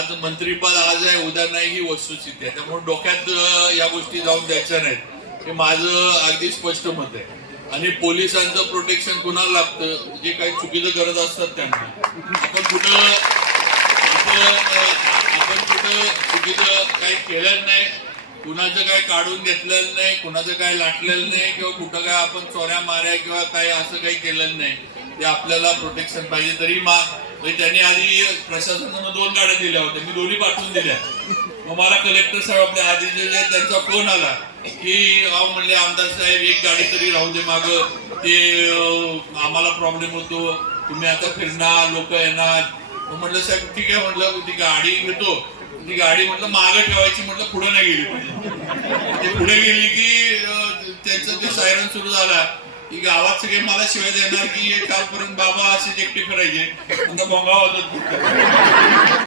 आज मंत्रीपद आज आहे उद्या नाही ही वस्तुस्थिती आहे. त्यामुळे डोक्यात या गोष्टी जाऊन द्यायच्या नाहीत हे माझं अगदी स्पष्ट मत आहे. आणि पोलिसांचं प्रोटेक्शन कुणाला लागतं जे काही चुकीचं करत असतात त्यांना. आपण कुठं चुकीचं काही केलेलं नाही, कुणाचं काय काढून घेतलेलं नाही, कुणाचं काय लाटलेलं नाही किंवा कुठं काय आपण चोऱ्या माऱ्या किंवा काही असं काही केलेलं नाही. ते आपल्याला प्रोटेक्शन पाहिजे. तरी त्यांनी आधी प्रशासनानं 2 गाड्या दिल्या होत्या, मी दोन्ही पाठवून दिल्या. मग मला कलेक्टर साहेब आपल्या आधी त्यांचा फोन आला की म्हणले आमदार साहेब 1 गाडी तरी राहू दे माग, ते आम्हाला प्रॉब्लेम होतो, तुम्ही आता फिरणार लोक येणार. मग म्हटलं साहेब ठीक आहे, म्हटलं ती गाडी घेतो, ती गाडी म्हटलं मागे ठेवायची, म्हटलं पुढे नाही गेली पाहिजे. ते पुढे गेली की त्यांचं ते सायरन सुरू झाला की गावात सगळे मला शिवाय देणार की कालपर्यंत बाबा असे एकटे फिरायचे, आता भोंगा वाजत.